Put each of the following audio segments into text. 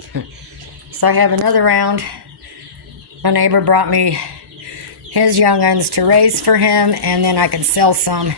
So I have another round. My neighbor brought me his young'uns to raise for him, and then I can sell some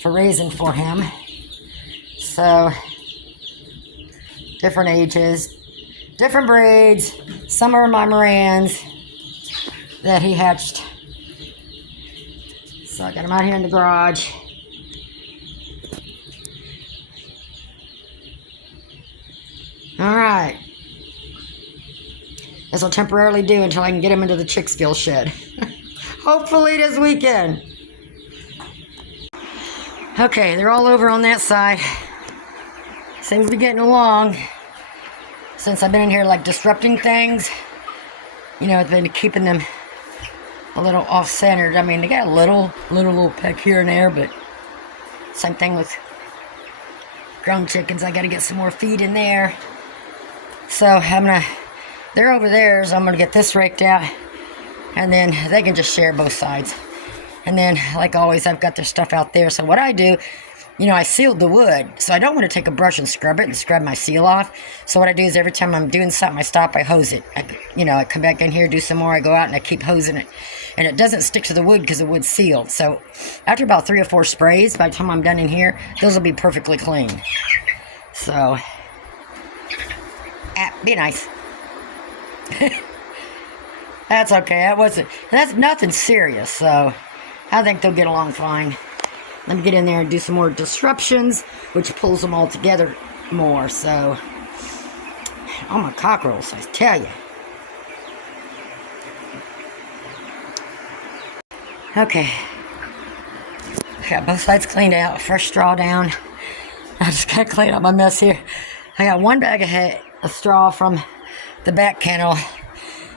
for raising for him. So, different ages, different breeds. Some are my Morans that he hatched. So I got them out here in the garage. Alright. This will temporarily do until I can get him into the Chicksville shed. Hopefully this weekend. Okay, they're all over on that side. Seems to be getting along. Since I've been in here like disrupting things, you know, it's been keeping them a little off-centered. I mean, they got a little peck here and there, but same thing with grown chickens. I got to get some more feed in there. So they're over there, so I'm gonna get this raked out, and then they can just share both sides. And then, like always, I've got their stuff out there. So what I do, you know, I sealed the wood, so I don't want to take a brush and scrub it and scrub my seal off. So what I do is every time I'm doing something, I stop, I hose it. I come back in here, do some more, I go out and I keep hosing it. And it doesn't stick to the wood because the wood's sealed. So after about 3 or 4 sprays, by the time I'm done in here, those will be perfectly clean. So, be nice. That's okay. That's nothing serious, so I think they'll get along fine. Let me get in there and do some more disruptions, which pulls them all together more. So, oh my cockerels, I tell you. Okay, got both sides cleaned out, fresh straw down. I just gotta clean up my mess here. I got one bag of straw from the back kennel,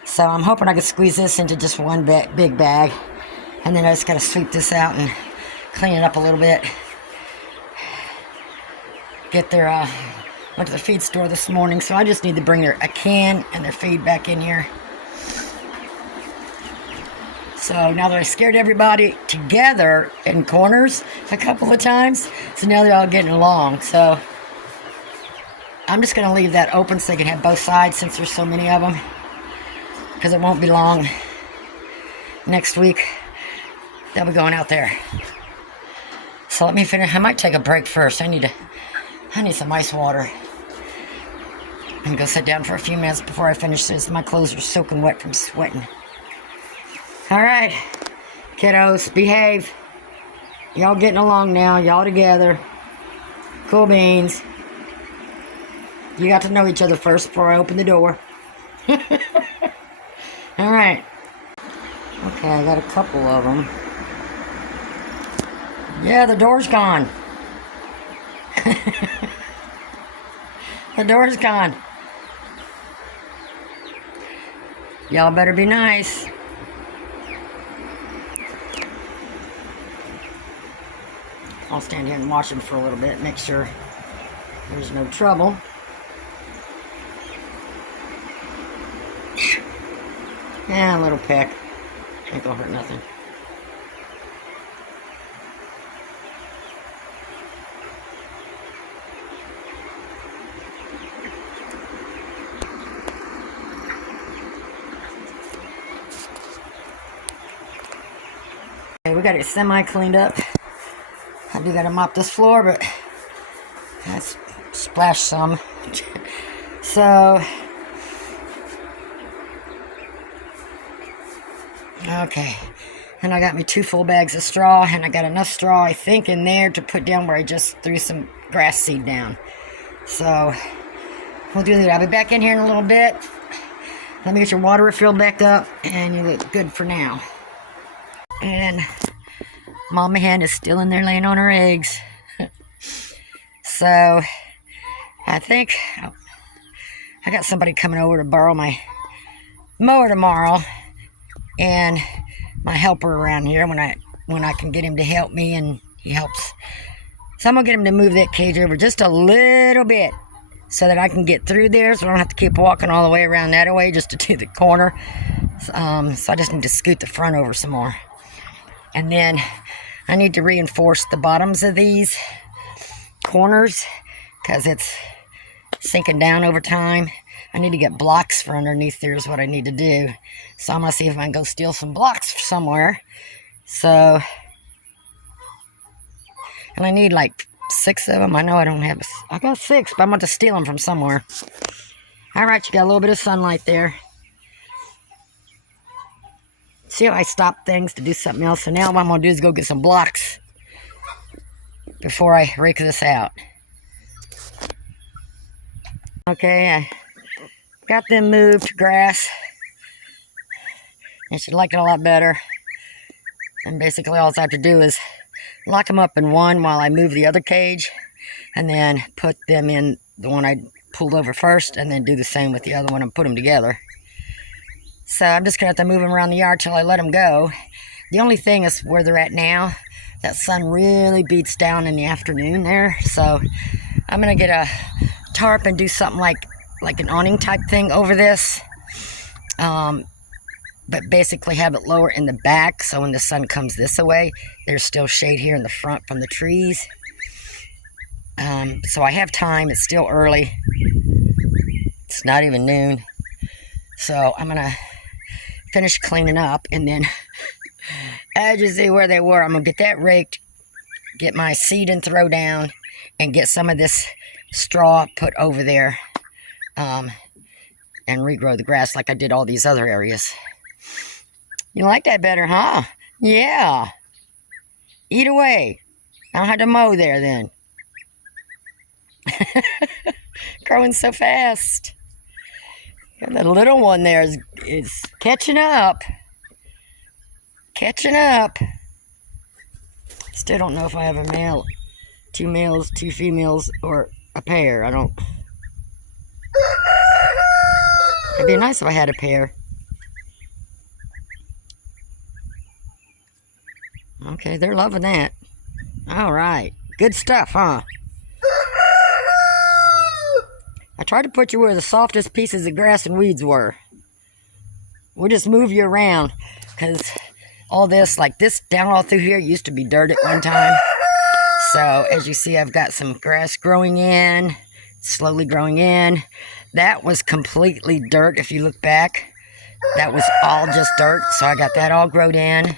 so I'm hoping I can squeeze this into just one big bag, and then I just gotta sweep this out and clean it up a little bit. Went to the feed store this morning, so I just need to bring a can and their feed back in here. So now that I scared everybody together in corners a couple of times, so now they're all getting along. So I'm just going to leave that open so they can have both sides since there's so many of them, because it won't be long. Next week, they'll be going out there. So let me finish. I might take a break first. I need some ice water. I'm going to go sit down for a few minutes before I finish this. My clothes are soaking wet from sweating. All right, kiddos, behave. Y'all getting along now. Y'all together. Cool beans. You got to know each other first before I open the door. All right. Okay, I got a couple of them. Yeah, the door's gone. The door's gone. Y'all better be nice. I'll stand here and watch them for a little bit, make sure there's no trouble. Yeah, a little peck. Ain't gonna hurt nothing. Okay, we got it semi-cleaned up. I do gotta mop this floor, but I splashed some. So, okay. And I got me 2 full bags of straw, and I got enough straw, I think, in there to put down where I just threw some grass seed down. So, we'll do that. I'll be back in here in a little bit. Let me get your water refilled back up, and you look good for now. And Mama hen is still in there laying on her eggs. So, I think I got somebody coming over to borrow my mower tomorrow, and my helper around here when I can get him to help me, and he helps. So I'm gonna get him to move that cage over just a little bit so that I can get through there, so I don't have to keep walking all the way around that way just to do the corner. So I just need to scoot the front over some more. And then I need to reinforce the bottoms of these corners because it's sinking down over time. I need to get blocks for underneath there is what I need to do. So I'm going to see if I can go steal some blocks somewhere. So, and I need like 6 of them. I know I don't have, I got 6, but I'm going to steal them from somewhere. All right, you got a little bit of sunlight there. See how I stop things to do something else. So now what I'm going to do is go get some blocks before I rake this out. Okay, I got them moved to grass. I should like it a lot better. And basically all I have to do is lock them up in one while I move the other cage, and then put them in the one I pulled over first, and then do the same with the other one and put them together. So I'm just going to have to move them around the yard till I let them go. The only thing is where they're at now, that sun really beats down in the afternoon there. So I'm going to get a tarp and do something like an awning type thing over this. But basically have it lower in the back, so when the sun comes this way, there's still shade here in the front from the trees. So I have time. It's still early. It's not even noon. So I'm going to finish cleaning up, and then as you see where they were, I'm going to get that raked, get my seed and throw down, and get some of this straw put over there, and regrow the grass like I did all these other areas. You like that better, huh? Yeah. Eat away. I don't have to mow there then. Growing so fast. And the little one there is catching up. Catching up. Still don't know if I have a male, 2 males, 2 females, or a pair. I don't. It'd be nice if I had a pair. Okay, they're loving that. All right. Good stuff, huh? I tried to put you where the softest pieces of grass and weeds were. We'll just move you around, because all this, like this down all through here, used to be dirt at one time. So, as you see, I've got some grass growing in, slowly growing in. That was completely dirt, if you look back. That was all just dirt, so I got that all growed in.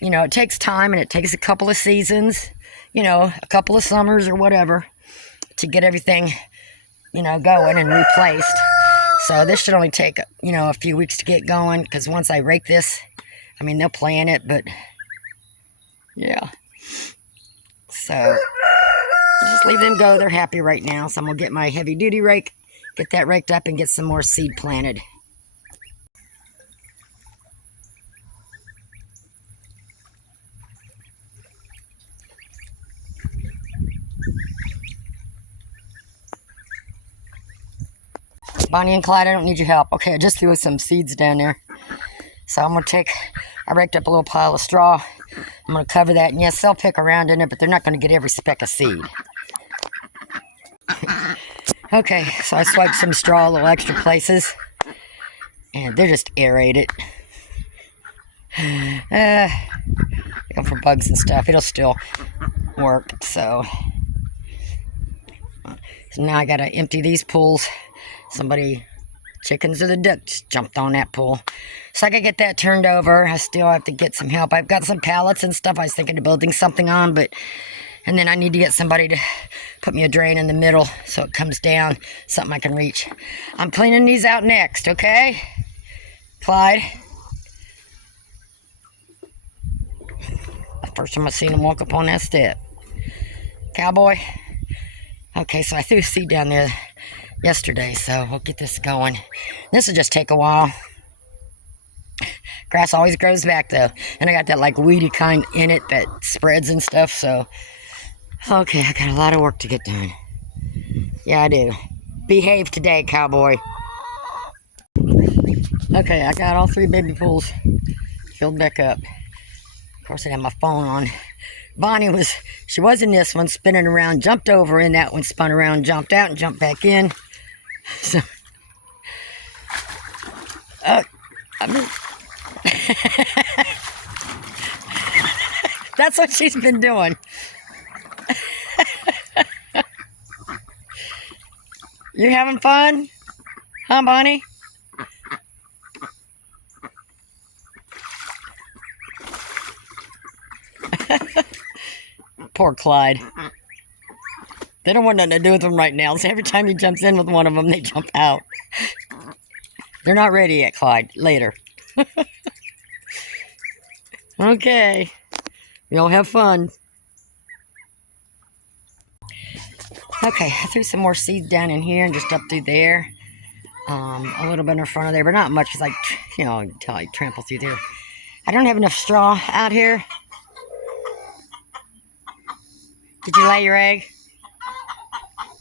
You know, it takes time, and it takes a couple of seasons, you know, a couple of summers or whatever, to get everything, you know, going and replaced. So this should only take, you know, a few weeks to get going, because once I rake this, I mean, they'll plant it, but yeah. So just leave them go. They're happy right now. So I'm going to get my heavy duty rake, get that raked up, and get some more seed planted. Bonnie and Clyde, I don't need your help. Okay, I just threw some seeds down there. So I'm going to I raked up a little pile of straw. I'm going to cover that. And yes, they'll pick around in it, but they're not going to get every speck of seed. Okay, so I swiped some straw, little extra places. And they're just aerated. For bugs and stuff, it'll still work. So now I got to empty these pools. Chickens or the ducks jumped on that pool. So I gotta get that turned over. I still have to get some help. I've got some pallets and stuff I was thinking of building something on, and then I need to get somebody to put me a drain in the middle so it comes down, something I can reach. I'm cleaning these out next, okay? Clyde. The first time I seen him walk up on that step. Cowboy. Okay, so I threw seed down there yesterday, so we'll get this going. This will just take a while. Grass always grows back though, and I got that like weedy kind in it that spreads and stuff. So okay, I got a lot of work to get done. Yeah, I do. Behave today, cowboy. Okay, I got all 3 baby pools filled back up. Of course, I had my phone on. Bonnie she was in this one, spinning around, jumped over in that one, spun around, jumped out, and jumped back in. So, that's what she's been doing. You having fun? Huh, Bonnie? Poor Clyde. They don't want nothing to do with him right now. So every time he jumps in with one of them, they jump out. They're not ready yet, Clyde. Later. Okay. Y'all have fun. Okay, I threw some more seeds down in here and just up through there. A little bit in front of there, but not much because you can tell I trample through there. I don't have enough straw out here. Did you lay your egg?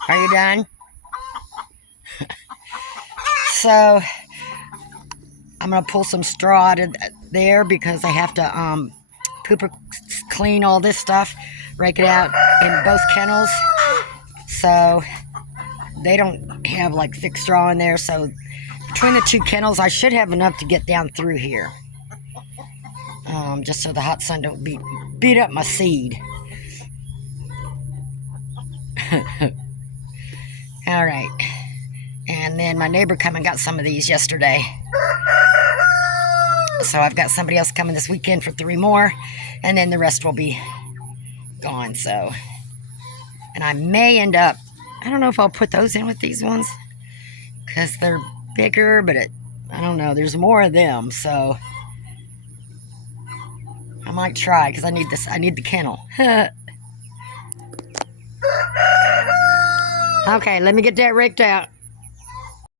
Are you done? So, I'm going to pull some straw out of there because I have to clean all this stuff, rake it out in both kennels. So, they don't have like thick straw in there. So, between the two kennels, I should have enough to get down through here. Just so the hot sun don't beat up my seed. All right. And then my neighbor come and got some of these yesterday. So I've got somebody else coming this weekend for 3 more. And then the rest will be gone. So, and I may end up, I don't know if I'll put those in with these ones. Because they're bigger, but I don't know. There's more of them. So I might try because I need this. I need the kennel. Okay, let me get that raked out.